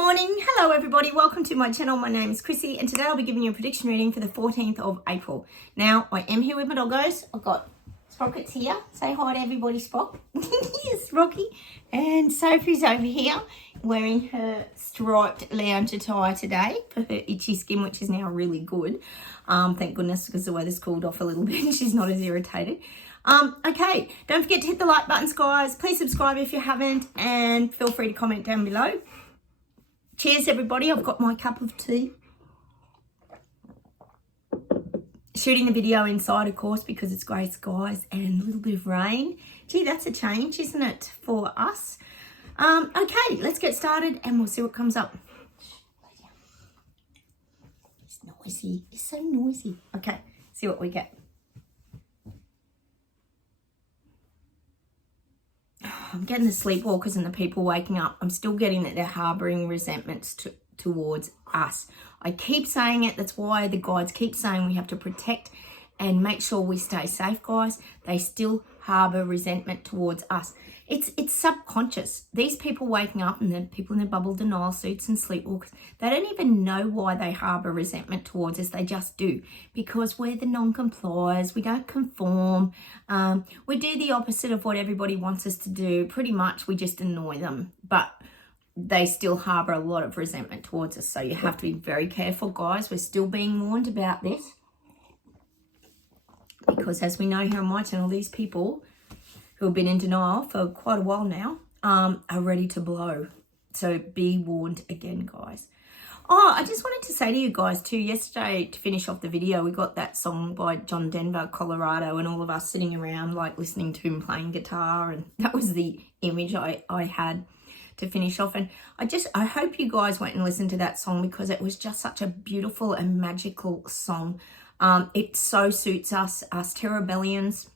morning. Hello everybody. Welcome to my channel. My name is Chrissy and today I'll be giving you a prediction reading for the 14th of April. Now, I am here with my doggos. I've got Sprockets here. Say hi to everybody, Sprock. Yes, Rocky. And Sophie's over here wearing her striped lounge attire today for her itchy skin, which is now really good. Thank goodness, because the weather's cooled off a little bit. She's not as irritated. Okay, don't forget to hit the like buttons, guys. Please subscribe if you haven't, and feel free to comment down below. Cheers, everybody. I've got my cup of tea. Shooting the video inside, of course, because it's grey skies and a little bit of rain. Gee, that's a change, isn't it, for us? Okay, let's get started and we'll see what comes up. It's noisy. It's so noisy. Okay, see what we get. I'm getting the sleepwalkers and the people waking up. I'm still getting that they're harbouring resentments towards us. I keep saying it. That's why the guides keep saying we have to protect and make sure we stay safe, guys. They still harbour resentment towards us. It's subconscious. These people waking up and the people in their bubble denial suits and sleepwalkers, they don't even know why they harbour resentment towards us. They just do, because we're the non-compliers. We don't conform. We do the opposite of what everybody wants us to do. Pretty much we just annoy them, but they still harbour a lot of resentment towards us. So you have to be very careful, guys. We're still being warned about this, because as we know here on my channel, these people who have been in denial for quite a while now are ready to blow. So be warned again, guys. Oh, I just wanted to say to you guys too, yesterday to finish off the video, we got that song by John Denver, Colorado, and all of us sitting around like listening to him playing guitar, and that was the image I had to finish off. And I hope you guys went and listened to that song, because it was just such a beautiful and magical song. It so suits us Terrabellians.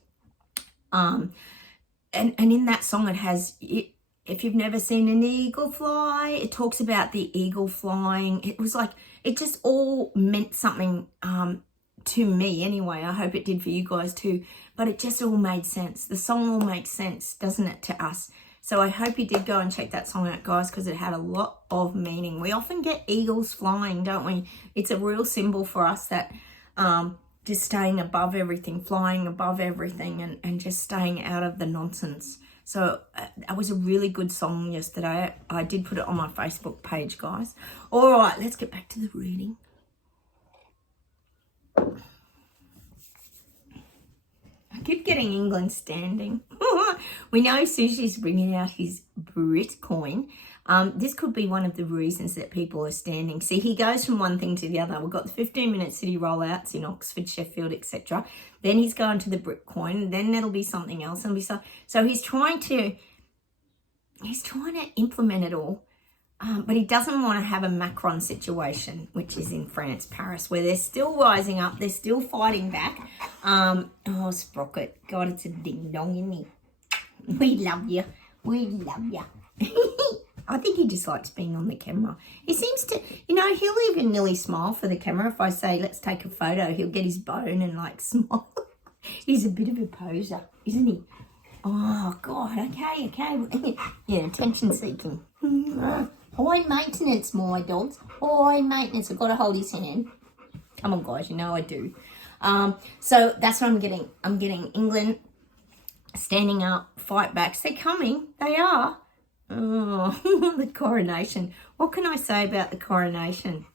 And in that song, it has, if you've never seen an eagle fly, it talks about the eagle flying. It was like, it just all meant something to me anyway. I hope it did for you guys too. But it just all made sense. The song all makes sense, doesn't it, to us? So I hope you did go and check that song out, guys, because it had a lot of meaning. We often get eagles flying, don't we? It's a real symbol for us that just staying above everything, flying above everything, and just staying out of the nonsense. So that was a really good song yesterday. I did put it on my Facebook page, guys. All right, let's get back to the reading. I keep getting England standing. We know Sushi's bringing out his Brit coin. This could be one of the reasons that people are standing. See, he goes from one thing to the other. We've got the 15-minute city rollouts in Oxford, Sheffield, etc. Then he's going to the Brit coin. Then it'll be something else. And so he's trying to implement it all. But he doesn't want to have a Macron situation, which is in France, Paris, where they're still rising up. They're still fighting back. Oh, Sprocket. God, it's a ding-dong, isn't he? We love you. We love you. I think he just likes being on the camera. He seems to, he'll even nearly smile for the camera. If I say, let's take a photo, he'll get his bone and like smile. He's a bit of a poser, isn't he? Oh, God, okay. Yeah, attention seeking. High maintenance, my dogs. High maintenance. I've got to hold his hand. Come on, guys, you know I do. So that's what I'm getting. I'm getting England standing up, fight backs. They're coming. They are. Oh, the coronation. What can I say about the coronation?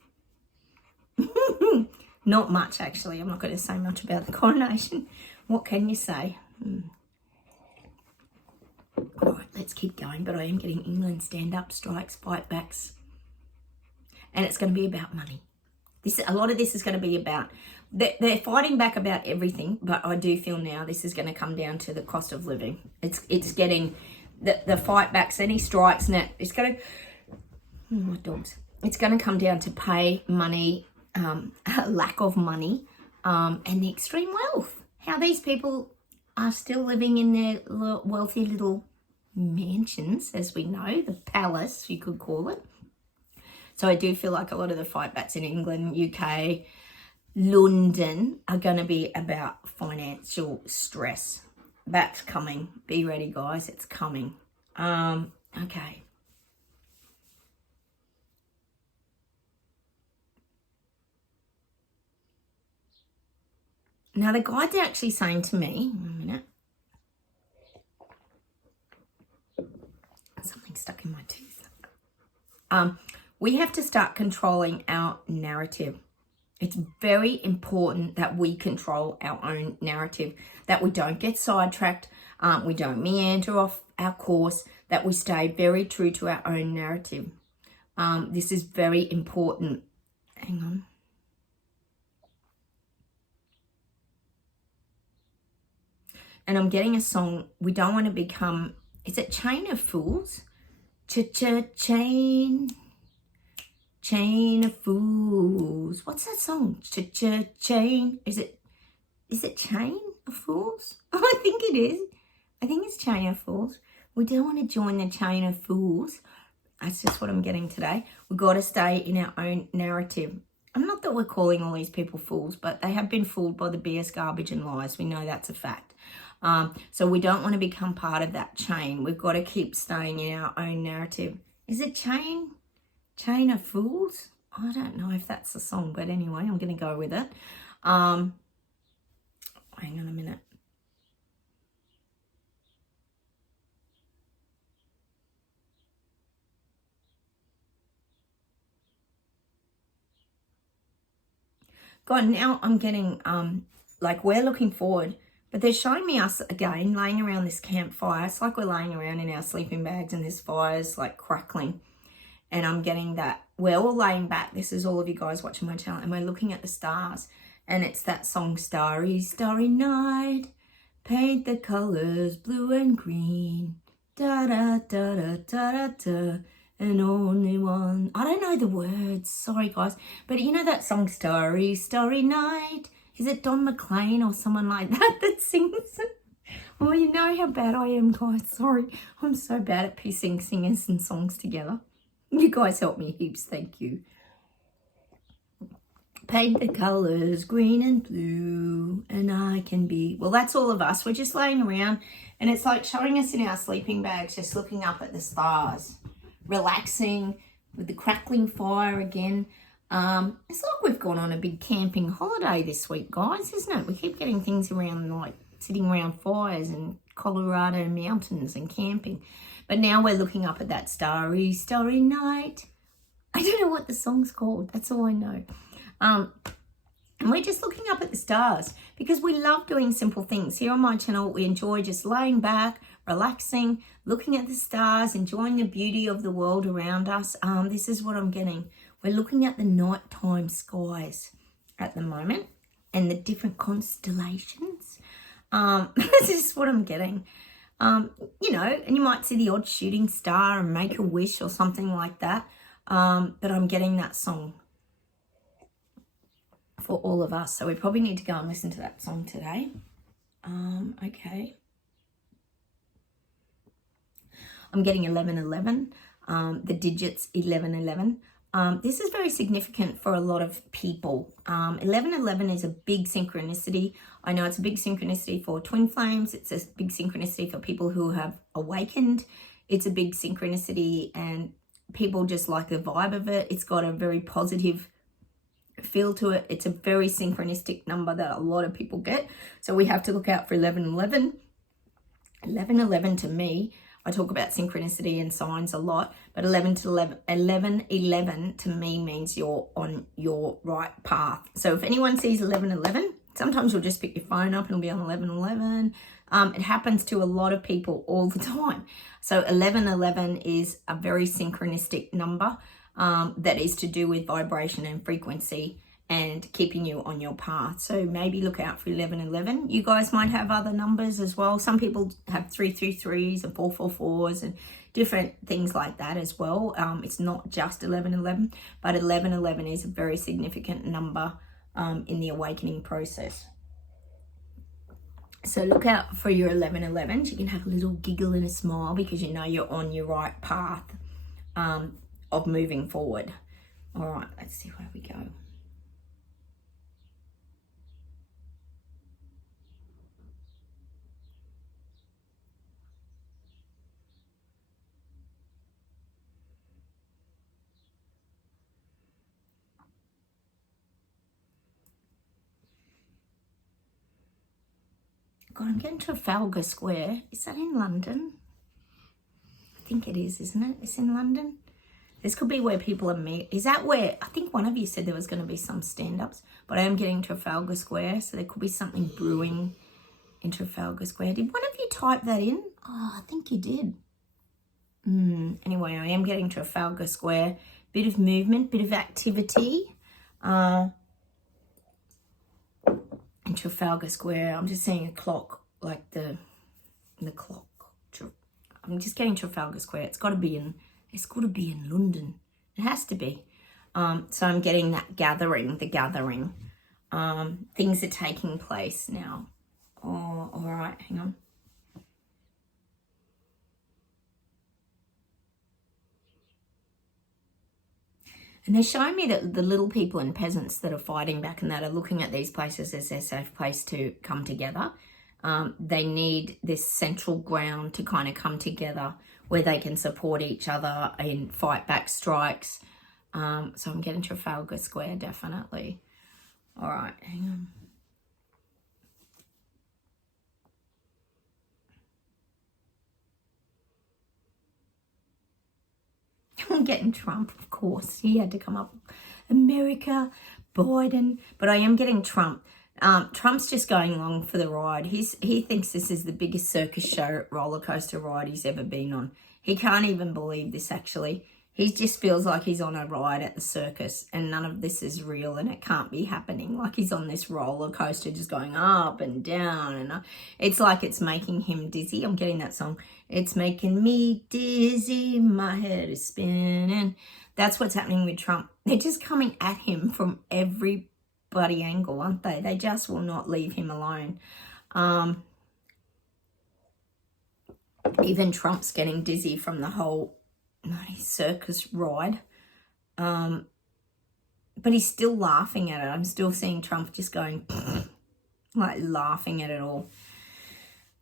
Not much, actually. I'm not going to say much about the coronation. What can you say? All right, let's keep going. But I am getting England stand up, strikes, fight backs. And it's going to be about money. A lot of this is going to be about, they're fighting back about everything, but I do feel now this is going to come down to the cost of living. It's getting the fight backs, any strikes, and it's going to, my dogs, it's going to come down to pay, money, lack of money, and the extreme wealth. How these people are still living in their wealthy little mansions, as we know, the palace, you could call it. So I do feel like a lot of the fight backs in England, UK, London are going to be about financial stress. That's coming. Be ready, guys. It's coming. Okay. Now the guides are actually saying to me, 1 minute. Something stuck in my tooth. We have to start controlling our narrative. It's very important that we control our own narrative, that we don't get sidetracked, we don't meander off our course, that we stay very true to our own narrative. This is very important. Hang on. And I'm getting a song. We don't want to become, is it Chain of Fools? Chain of Fools. What's that song? Chain. Is it Chain of Fools? I think it is. I think it's Chain of Fools. We don't want to join the Chain of Fools. That's just what I'm getting today. We've got to stay in our own narrative. I'm not that we're calling all these people fools, but they have been fooled by the BS garbage and lies. We know that's a fact. So we don't want to become part of that chain. We've got to keep staying in our own narrative. Is it Chain of Fools? I don't know if that's the song, but anyway, I'm going to go with it. Hang on a minute. God, now I'm getting, like we're looking forward, but they're showing me us again laying around this campfire. It's like we're laying around in our sleeping bags and this fire's like crackling. And I'm getting that we're all laying back. This is all of you guys watching my channel. And we're looking at the stars. And it's that song, Starry, Starry Night. Paint the colors blue and green. Da da da da da da da. And only one. I don't know the words. Sorry, guys. But you know that song, Starry, Starry Night? Is it Don McLean or someone like that sings it? Oh, you know how bad I am, guys. Sorry. I'm so bad at piecing singers and songs together. You guys help me heaps. Thank you. Paint the colours green and blue, and I can be... Well, that's all of us. We're just laying around, and it's like showing us in our sleeping bags, just looking up at the stars, relaxing with the crackling fire again. It's like we've gone on a big camping holiday this week, guys, isn't it? We keep getting things around, like sitting around fires and Colorado mountains and camping. But now we're looking up at that starry, starry night. I don't know what the song's called. That's all I know. And we're just looking up at the stars because we love doing simple things. Here on my channel, we enjoy just laying back, relaxing, looking at the stars, enjoying the beauty of the world around us. This is what I'm getting. We're looking at the nighttime skies at the moment and the different constellations. This is what I'm getting. You know, and you might see the odd shooting star and make a wish or something like that. But I'm getting that song for all of us. So we probably need to go and listen to that song today. Okay. I'm getting 1111, the digits 1111. This is very significant for a lot of people. 1111 is a big synchronicity. I know it's a big synchronicity for twin flames. It's a big synchronicity for people who have awakened. It's a big synchronicity and people just like the vibe of it. It's got a very positive feel to it. It's a very synchronistic number that a lot of people get. So we have to look out for 1111. 1111 to me, I talk about synchronicity and signs a lot, but 11 to me means you're on your right path. So if anyone sees 1111, sometimes you'll just pick your phone up and it'll be on 1111. It happens to a lot of people all the time. So 1111 is a very synchronistic number that is to do with vibration and frequency and keeping you on your path. So maybe look out for 1111. You guys might have other numbers as well. Some people have 333s and 444s and different things like that as well. It's not just 1111, but 1111 is a very significant number in the awakening process. So look out for your 1111s. You can have a little giggle and a smile because you know you're on your right path of moving forward. All right, let's see where we go. God, I'm getting Trafalgar Square. Is that in London? I think it is, isn't it? It's in London. This could be where people are meet. Is that where, I think one of you said there was going to be some stand-ups, but I am getting Trafalgar Square, so there could be something brewing in Trafalgar Square. Did one of you type that in? Oh, I think you did. Anyway, I am getting Trafalgar Square. Bit of movement, bit of activity. In Trafalgar Square, I'm just seeing a clock, like the clock. I'm just getting Trafalgar Square. It's got to be in London. It has to be. So I'm getting that gathering, the gathering. Things are taking place now. Oh, all right, hang on. And they're showing me that the little people and peasants that are fighting back and that are looking at these places as their safe place to come together. They need this central ground to kind of come together where they can support each other and fight back strikes. So I'm getting Trafalgar Square, definitely. All right, hang on. I'm getting Trump, of course. He had to come up. America, Biden. But I am getting Trump. Trump's just going along for the ride. He thinks this is the biggest circus show roller coaster ride he's ever been on. He can't even believe this, actually. He just feels like he's on a ride at the circus and none of this is real and it can't be happening. Like he's on this roller coaster just going up and down and up. It's like it's making him dizzy. I'm getting that song. It's making me dizzy. My head is spinning. That's what's happening with Trump. They're just coming at him from every bloody angle, aren't they? They just will not leave him alone. Even Trump's getting dizzy from the whole circus ride. But he's still laughing at it. I'm still seeing Trump just going like laughing at it all.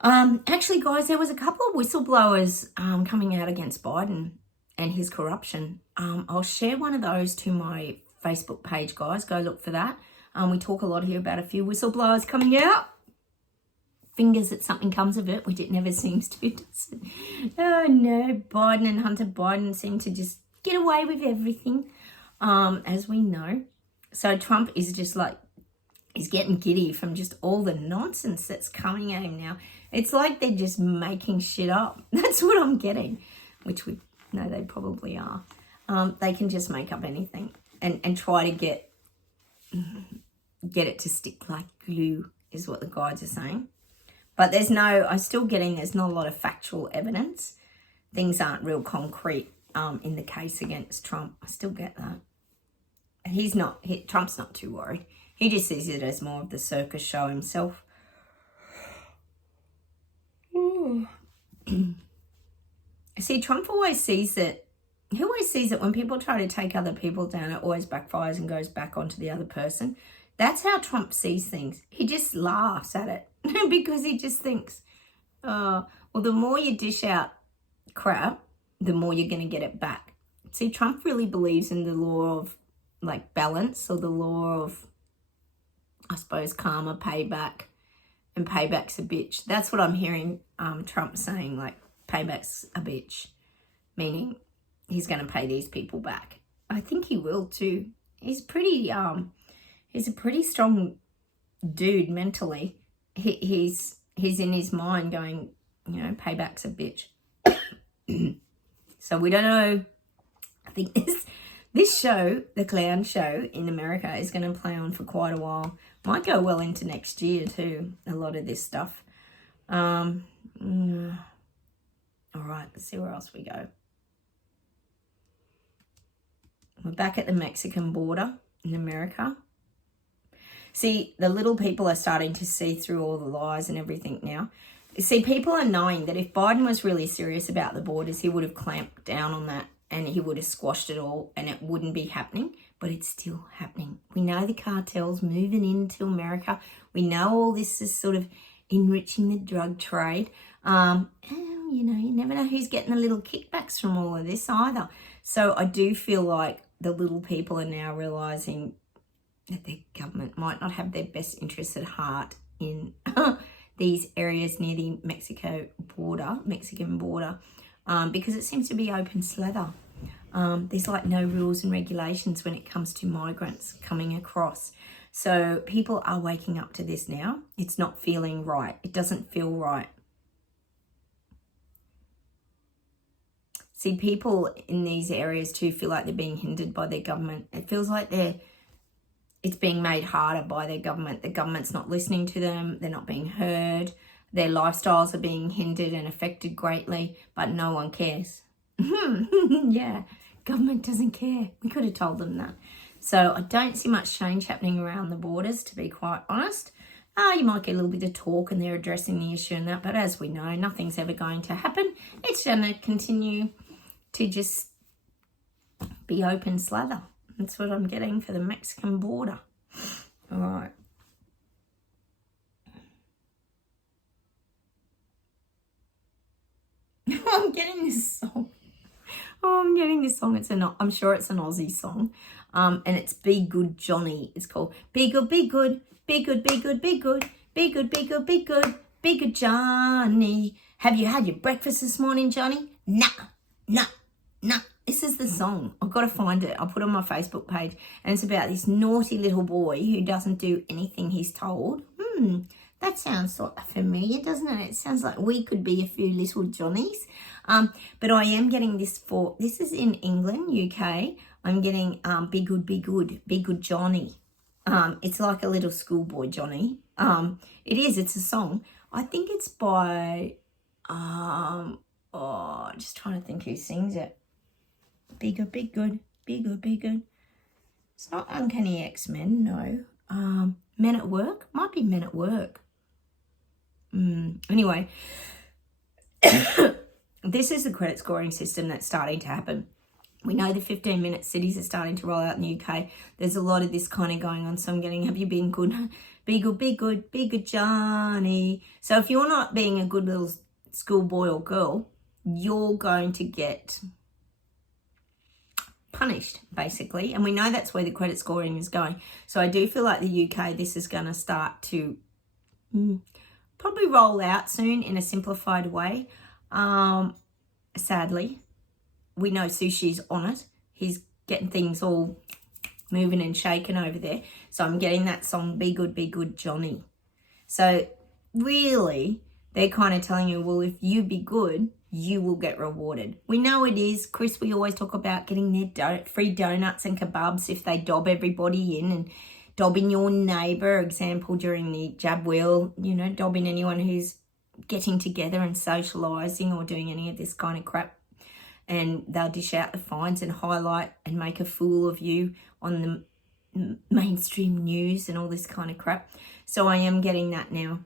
Actually, guys, there was a couple of whistleblowers coming out against Biden and his corruption. I'll share one of those to my Facebook page, guys. Go look for that. We talk a lot here about a few whistleblowers coming out. Fingers that something comes of it, which it never seems to, does it? Oh no, Biden and Hunter Biden seem to just get away with everything, as we know. So Trump is just like, he's getting giddy from just all the nonsense that's coming at him now. It's like they're just making shit up. That's what I'm getting, which we know they probably are. They can just make up anything and try to get it to stick like glue, is what the guides are saying. But there's not a lot of factual evidence. Things aren't real concrete in the case against Trump. I still get that. And Trump's not too worried. He just sees it as more of the circus show himself. See, Trump always sees that. He always sees that when people try to take other people down, it always backfires and goes back onto the other person. That's how Trump sees things. He just laughs at it because he just thinks, well, the more you dish out crap, the more you're going to get it back. See, Trump really believes in the law of like balance, or the law of, I suppose, karma, payback, and payback's a bitch. That's what I'm hearing Trump saying, like payback's a bitch, meaning he's going to pay these people back. I think he will too. He's a pretty strong dude mentally. He's in his mind going, payback's a bitch. So we don't know. I think this show, the clown show in America, is going to play on for quite a while. Might go well into next year too, a lot of this stuff. All right, let's see where else we go. We're back at the Mexican border in America. See, the little people are starting to see through all the lies and everything now. See, people are knowing that if Biden was really serious about the borders, he would have clamped down on that and he would have squashed it all and it wouldn't be happening, but it's still happening. We know the cartels moving into America. We know all this is sort of enriching the drug trade. And, you never know who's getting the little kickbacks from all of this either. So I do feel like the little people are now realising that their government might not have their best interests at heart in these areas near the Mexican border, because it seems to be open slather. There's like no rules and regulations when it comes to migrants coming across. So people are waking up to this now. It's not feeling right. It doesn't feel right. See, people in these areas too feel like they're being hindered by their government. It feels like it's being made harder by their government. The government's not listening to them. They're not being heard. Their lifestyles are being hindered and affected greatly, but no one cares. Yeah, government doesn't care. We could have told them that. So I don't see much change happening around the borders, to be quite honest. You might get a little bit of talk and they're addressing the issue and that, but as we know, nothing's ever going to happen. It's going to continue to just be open slather. That's what I'm getting for the Mexican border. All right. I'm getting this song. I'm getting this song. I'm sure it's an Aussie song. And it's Be Good Johnny. It's called Be Good, Be Good, Be Good, Be Good, Be Good, Be Good, Be Good, Be Good, Be Good Johnny. Have you had your breakfast this morning, Johnny? Nah. This is the song. I've got to find it. I'll put it on my Facebook page. And it's about this naughty little boy who doesn't do anything he's told. That sounds sort of familiar, doesn't it? It sounds like we could be a few little Johnnies. But I am getting this is in England, UK. I'm getting Be Good, Be Good, Be Good Johnny. It's like a little schoolboy Johnny. It's a song. I think it's by, just trying to think who sings it. Be good, be good, be good, be good. It's not Uncanny X-Men, no. Men at Work? Might be Men at Work. Anyway, this is the credit scoring system that's starting to happen. We know the 15-minute cities are starting to roll out in the UK. There's a lot of this kind of going on. So I'm getting, have you been good? Be good, be good, be good, Johnny. So if you're not being a good little schoolboy or girl, you're going to get punished, basically. And we know that's where the credit scoring is going. So I do feel like the UK, this is going to start to probably roll out soon in a simplified way. Sadly, we know Sushi's on it. He's getting things all moving and shaking over there. So I'm getting that song, Be Good, Johnny. So really, they're kind of telling you, well, if you be good, you will get rewarded. We know it is. Chris, we always talk about getting their free donuts and kebabs if they dob everybody in, and dobbing your neighbour, example, during the jab wheel, dobbing anyone who's getting together and socialising or doing any of this kind of crap. And they'll dish out the fines and highlight and make a fool of you on the mainstream news and all this kind of crap. So I am getting that now.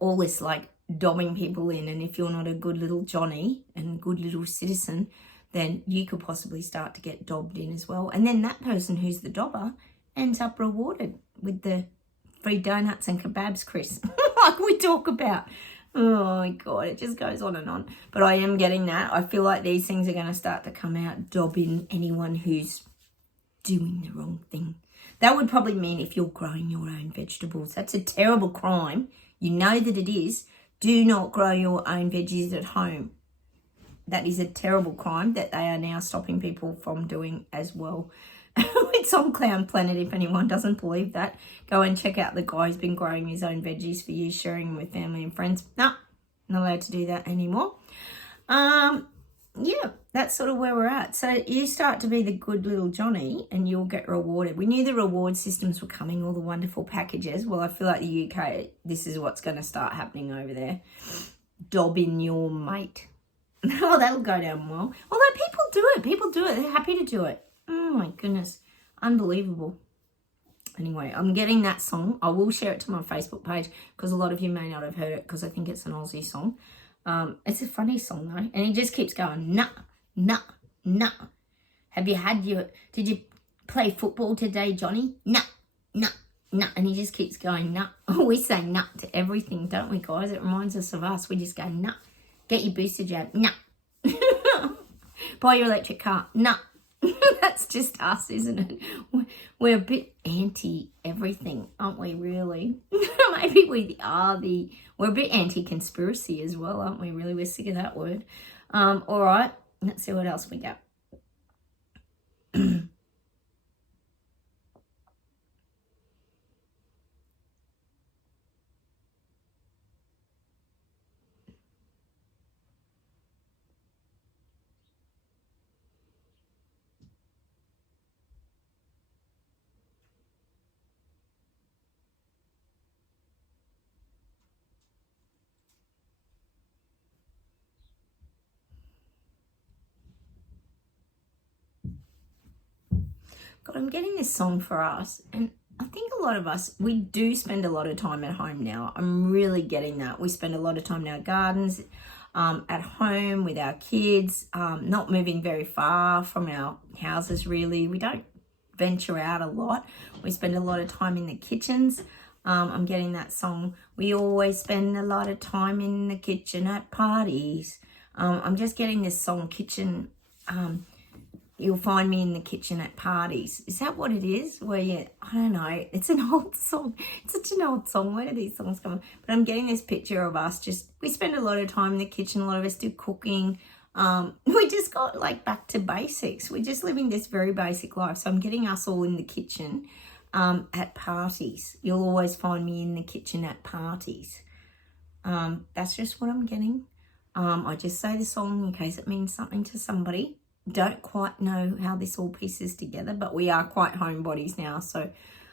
All this like dobbing people in, and if you're not a good little Johnny and good little citizen, then you could possibly start to get dobbed in as well. And then that person who's the dobber ends up rewarded with the free donuts and kebabs, Chris, like we talk about. Oh my God, it just goes on and on. But I am getting that. I feel like these things are going to start to come out, dobbing anyone who's doing the wrong thing. That would probably mean if you're growing your own vegetables. That's a terrible crime. You know that it is. Do not grow your own veggies at home. That is a terrible crime that they are now stopping people from doing as well. It's on Clown Planet. If anyone doesn't believe that, go and check out the guy who's been growing his own veggies for years, sharing them with family and friends. No, not allowed to do that anymore. Yeah, that's sort of where we're at. So you start to be the good little Johnny and you'll get rewarded. We knew the reward systems were coming, all the wonderful packages. Well, I feel like the UK, this is what's going to start happening over there. Dobbing your mate. Oh, that'll go down well. Although people do it. People do it. They're happy to do it. Oh, my goodness. Unbelievable. Anyway, I'm getting that song. I will share it to my Facebook page because a lot of you may not have heard it because I think it's an Aussie song. It's a funny song, though. And he just keeps going, nah. Did you play football today, Johnny? Nah. And he just keeps going, nah. Oh, we say nah to everything, don't we, guys? It reminds us of us. We just go, nah. Get your booster jab, nah. Buy your electric car, nah. That's just us, isn't it? We're a bit anti everything, aren't we, really? maybe we're a bit anti-conspiracy as well, aren't we? Really, we're sick of that word. All right, let's see what else we got. God, I'm getting this song for us, and I think a lot of us, we do spend a lot of time at home now. I'm really getting that. We spend a lot of time in our gardens, at home with our kids, not moving very far from our houses really. We don't venture out a lot. We spend a lot of time in the kitchens. I'm getting that song. We always spend a lot of time in the kitchen at parties. I'm just getting this song, kitchen. You'll find me in the kitchen at parties. Is that what it is? Where you, I don't know. It's an old song. It's such an old song. Where do these songs come from? But I'm getting this picture of us just, we spend a lot of time in the kitchen. A lot of us do cooking. We just got like back to basics. We're just living this very basic life. So I'm getting us all in the kitchen at parties. You'll always find me in the kitchen at parties. That's just what I'm getting. I just say the song in case it means something to somebody. Don't quite know how this all pieces together, but we are quite homebodies now. So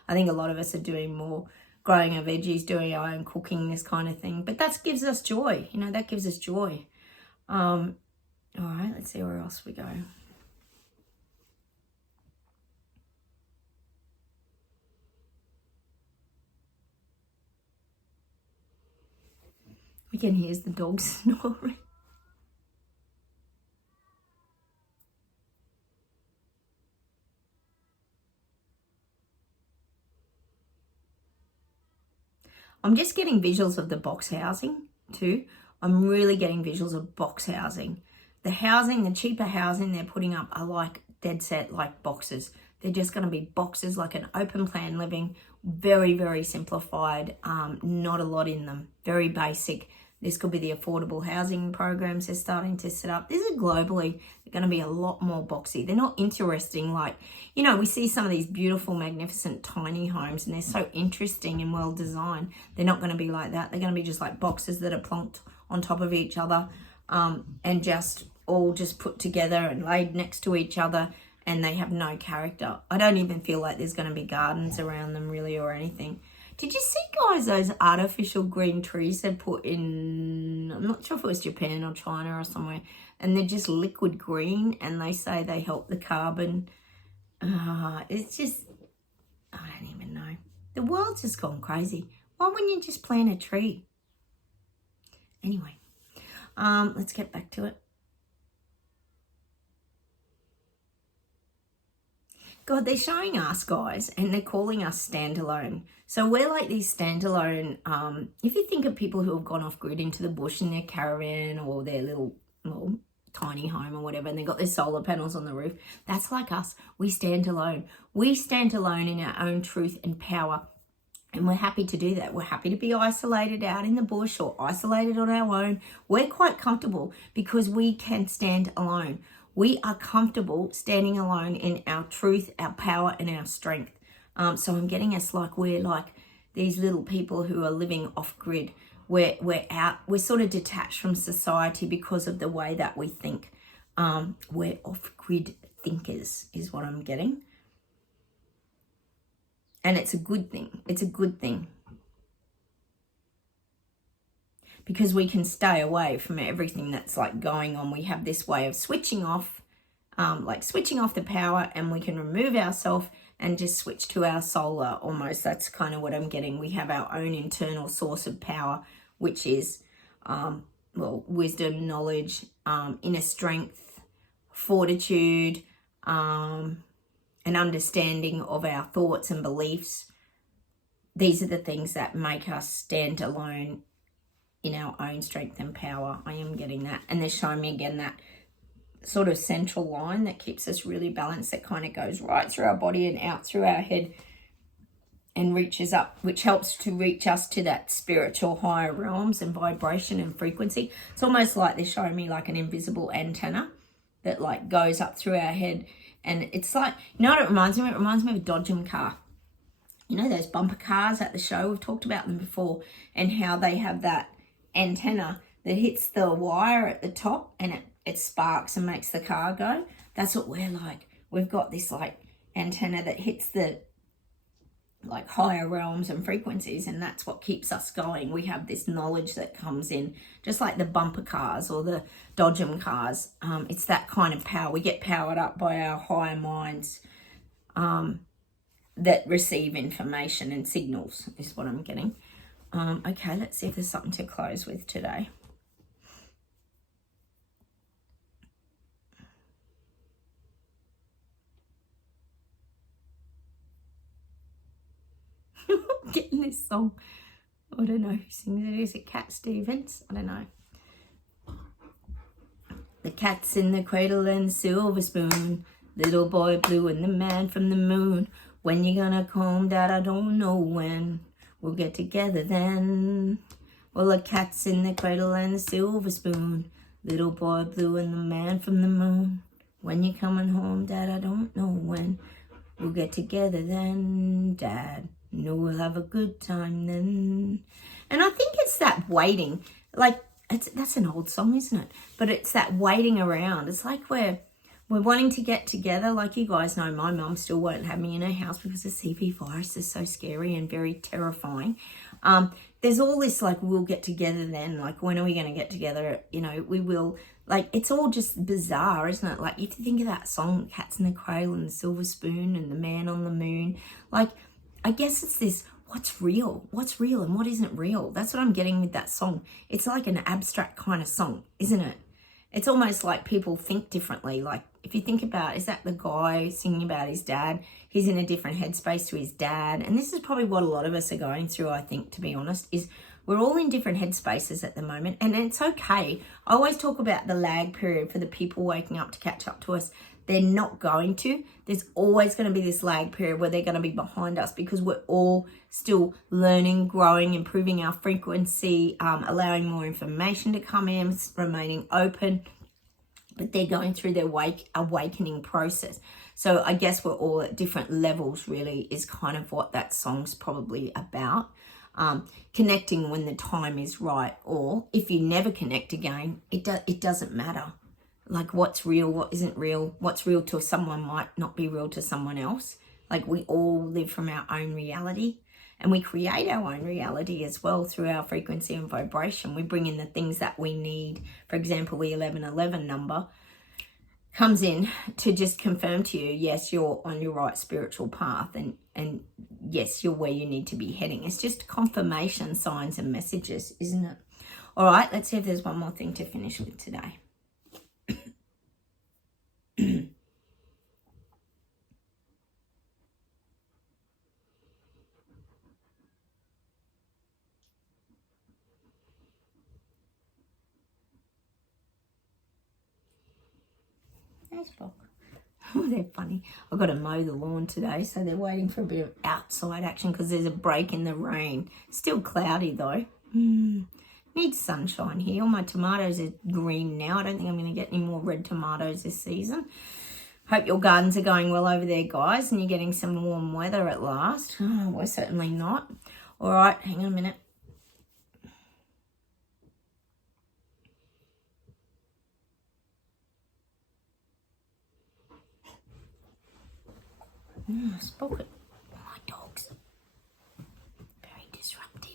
I think a lot of us are doing more growing our veggies, doing our own cooking, this kind of thing. But that gives us joy. You know, that gives us joy. All right, let's see where else we go. We can hear the dogs snoring. I'm just getting visuals of the box housing too. I'm really getting visuals of box housing. The housing, the cheaper housing they're putting up are like dead set like boxes. They're just going to be boxes, like an open plan living, very, very simplified, not a lot in them, very basic. This could be the affordable housing programs they're starting to set up. This is globally, they're going to be a lot more boxy. They're not interesting like, you know, we see some of these beautiful, magnificent, tiny homes and they're so interesting and well designed. They're not going to be like that. They're going to be just like boxes that are plonked on top of each other and just all just put together and laid next to each other, and they have no character. I don't even feel like there's going to be gardens around them really or anything. Did you see, guys, those artificial green trees they put in, I'm not sure if it was Japan or China or somewhere, and they're just liquid green, and they say they help the carbon. It's just, I don't even know. The world's just gone crazy. Why wouldn't you just plant a tree? Anyway, let's get back to it. God, they're showing us, guys, and they're calling us standalone. So we're like these standalone, if you think of people who have gone off grid into the bush in their caravan or their little tiny home or whatever, and they've got their solar panels on the roof, that's like us. We stand alone. We stand alone in our own truth and power. And we're happy to do that. We're happy to be isolated out in the bush or isolated on our own. We're quite comfortable because we can stand alone. We are comfortable standing alone in our truth, our power, and our strength. So I'm getting us like we're like these little people who are living off grid. We're sort of detached from society because of the way that we think. We're off grid thinkers is what I'm getting. And it's a good thing. It's a good thing. Because we can stay away from everything that's like going on. We have this way of switching off, like switching off the power, and we can remove ourselves and just switch to our solar almost. That's kind of what I'm getting. We have our own internal source of power, which is, wisdom, knowledge, inner strength, fortitude, an understanding of our thoughts and beliefs. These are the things that make us stand alone in our own strength and power. I am getting that. And they're showing me again that sort of central line that keeps us really balanced, that kind of goes right through our body and out through our head. and reaches up, which helps to reach us to that spiritual higher realms and vibration and frequency. It's almost like they're showing me like an invisible antenna that like goes up through our head. And it's like, you know what it reminds me of? It reminds me of a Dodgem car. You know those bumper cars at the show? We've talked about them before, and how they have that antenna that hits the wire at the top and it sparks and makes the car go. That's what we're like. We've got this like antenna that hits the like higher realms and frequencies, and that's what keeps us going. We have this knowledge that comes in, just like the bumper cars or the Dodgem cars. It's that kind of power. We get powered up by our higher minds that receive information and signals, is what I'm getting. Okay, let's see if there's something to close with today. Getting this song. I don't know who sings it. Is it Cat Stevens? I don't know. The cat's in the cradle and the silver spoon. Little boy blue and the man from the moon. When you gonna come, Dad? I don't know when. We'll get together then. Well, the cat's in the cradle and the silver spoon. Little boy blue and the man from the moon. When you coming home, Dad? I don't know when. We'll get together then, Dad. No, we'll have a good time then. And I think it's that waiting. Like, that's an old song, isn't it? But it's that waiting around. It's like we're wanting to get together. Like you guys know, my mum still won't have me in her house because the CP virus is so scary and very terrifying. There's all this like, we'll get together then. Like, when are we going to get together? You know, we will. Like, it's all just bizarre, isn't it? Like, if you think of that song, Cats in the Cradle and the Silver Spoon and the Man on the Moon. Like, I guess it's this, what's real and what isn't real. That's what I'm getting with that song. It's like an abstract kind of song, isn't it? It's almost like people think differently. Like, if you think about, is that the guy singing about his dad? He's in a different headspace to his dad. And this is probably what a lot of us are going through, I think, to be honest, is we're all in different headspaces at the moment. And it's okay. I always talk about the lag period for the people waking up to catch up to us. They're not going to. There's always going to be this lag period where they're going to be behind us, because we're all still learning, growing, improving our frequency, allowing more information to come in, remaining open. But they're going through their awakening process. So I guess we're all at different levels, really, is kind of what that song's probably about. Connecting when the time is right, or if you never connect again, it doesn't matter. Like, what's real, what isn't real, what's real to someone might not be real to someone else. Like, we all live from our own reality, and we create our own reality as well through our frequency and vibration. We bring in the things that we need. For example, the 1111 number comes in to just confirm to you, yes, you're on your right spiritual path, and yes, you're where you need to be heading. It's just confirmation signs and messages, isn't it? All right, let's see if there's one more thing to finish with today. Facebook. Oh, they're funny. I've got to mow the lawn today, so they're waiting for a bit of outside action because there's a break in the rain. Still cloudy though. Need sunshine here. All my tomatoes are green now. I don't think I'm going to get any more red tomatoes this season. Hope your gardens are going well over there, guys, and you're getting some warm weather at last. Oh, we're certainly not. All right, hang on a minute. I spoke it. My dogs. Very disruptive.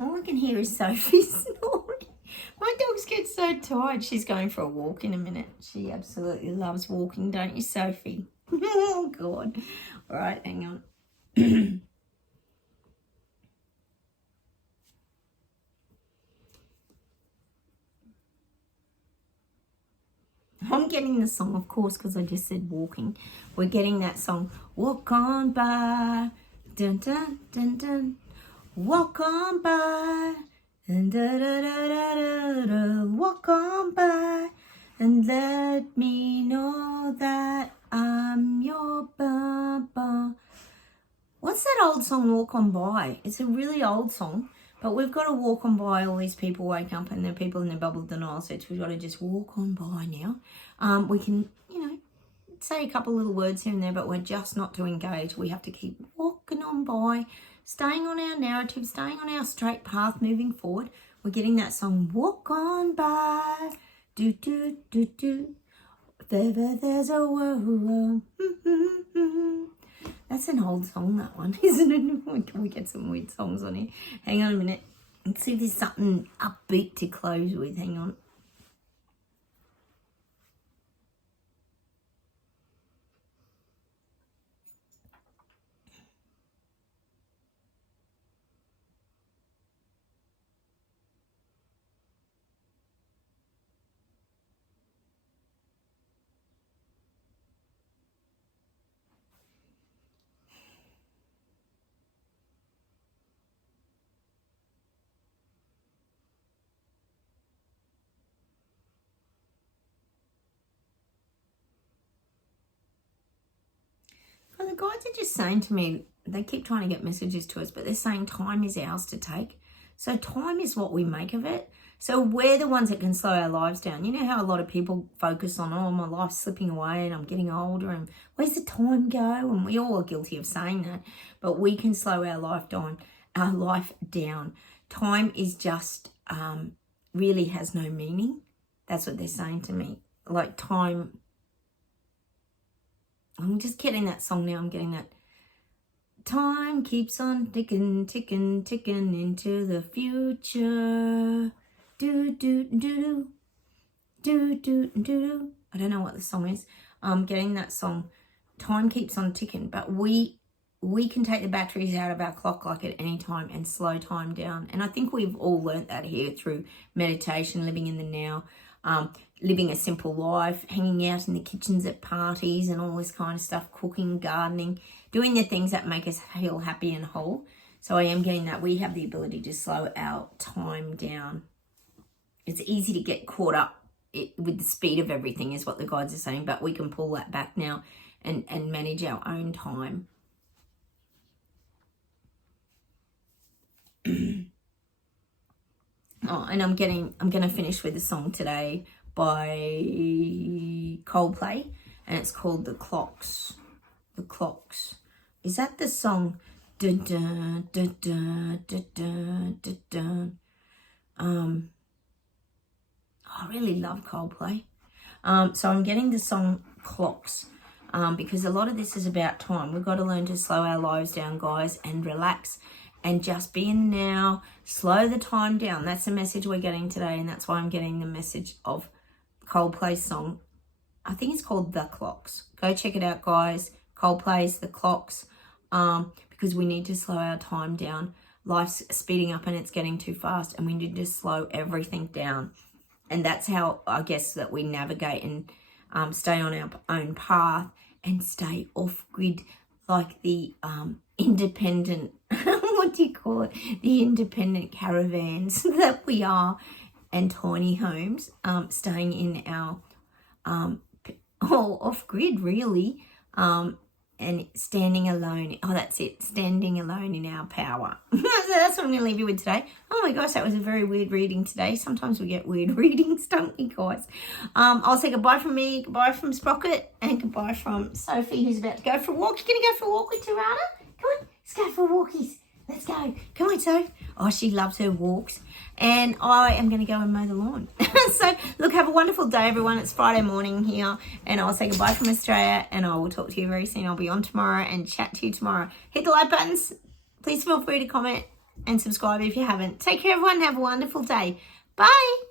All I can hear is Sophie snoring. My dogs get so tired. She's going for a walk in a minute. She absolutely loves walking, don't you, Sophie? Oh, God. All right, hang on. I'm getting the song, of course, because I just said walking. We're getting that song, walk on by, dun, dun, dun, dun. Walk on by, and da, da, da, da, da, da. Walk on by, and let me know that I'm your baba. What's that old song, Walk On By? It's a really old song, but we've got to walk on by. All these people wake up and there are people in the bubble denial sets. We've got to just walk on by now. We can, say a couple little words here and there, but we're just not to engage. We have to keep walking on by, staying on our narrative, staying on our straight path, moving forward. We're getting that song, walk on by, do, do, do, do. There's a world. That's an old song, that one, isn't it? We get some weird songs on here. Hang on a minute. Let's see if there's something upbeat to close with. Hang on. Well, the guides are just saying to me, they keep trying to get messages to us, but they're saying time is ours to take. So time is what we make of it. So we're the ones that can slow our lives down. You know how a lot of people focus on, oh, my life's slipping away and I'm getting older and where's the time go? And we all are guilty of saying that, but we can slow our life down. Time is just, really has no meaning. That's what they're saying to me. Like time, I'm just getting that song now. I'm getting that. Time keeps on ticking, ticking, ticking into the future. Do, do, do, do, do, do, do. I don't know what the song is. I'm getting that song. Time keeps on ticking, but we can take the batteries out of our clock like at any time and slow time down. And I think we've all learnt that here through meditation, living in the now, living a simple life, hanging out in the kitchens at parties and all this kind of stuff, cooking, gardening, doing the things that make us feel happy and whole. So I am getting that we have the ability to slow our time down. It's easy to get caught up with the speed of everything is what the guides are saying, but we can pull that back now and manage our own time. Oh, and I'm going to finish with a song today by Coldplay, and it's called The Clocks. The Clocks. Is that the song? Dun, dun, dun, dun, dun, dun, dun, dun. I really love Coldplay. So I'm getting the song Clocks, because a lot of this is about time. We've got to learn to slow our lives down, guys, and relax and just be in now, slow the time down. That's the message we're getting today, and that's why I'm getting the message of Coldplay's song. I think it's called The Clocks. Go check it out, guys. Coldplay's The Clocks, because we need to slow our time down. Life's speeding up and it's getting too fast, and we need to slow everything down. And that's how, I guess, that we navigate and stay on our own path and stay off grid, like the independent, what do you call it? The independent caravans that we are, and tiny homes, staying in our all off grid, really, and standing alone. Oh, that's it. Standing alone in our power. So that's what I'm going to leave you with today. Oh my gosh, that was a very weird reading today. Sometimes we get weird readings, don't we, guys? I'll say goodbye from me, goodbye from Sprocket, and goodbye from Sophie, who's about to go for a walk. You're going to go for a walk with Tirana? Come on, let's go for walkies. Let's go. Come on, Soph. Oh, she loves her walks. And I am going to go and mow the lawn. So, look, have a wonderful day, everyone. It's Friday morning here. And I'll say goodbye from Australia. And I will talk to you very soon. I'll be on tomorrow and chat to you tomorrow. Hit the like buttons. Please feel free to comment. and subscribe if you haven't. Take care, everyone. Have a wonderful day. Bye.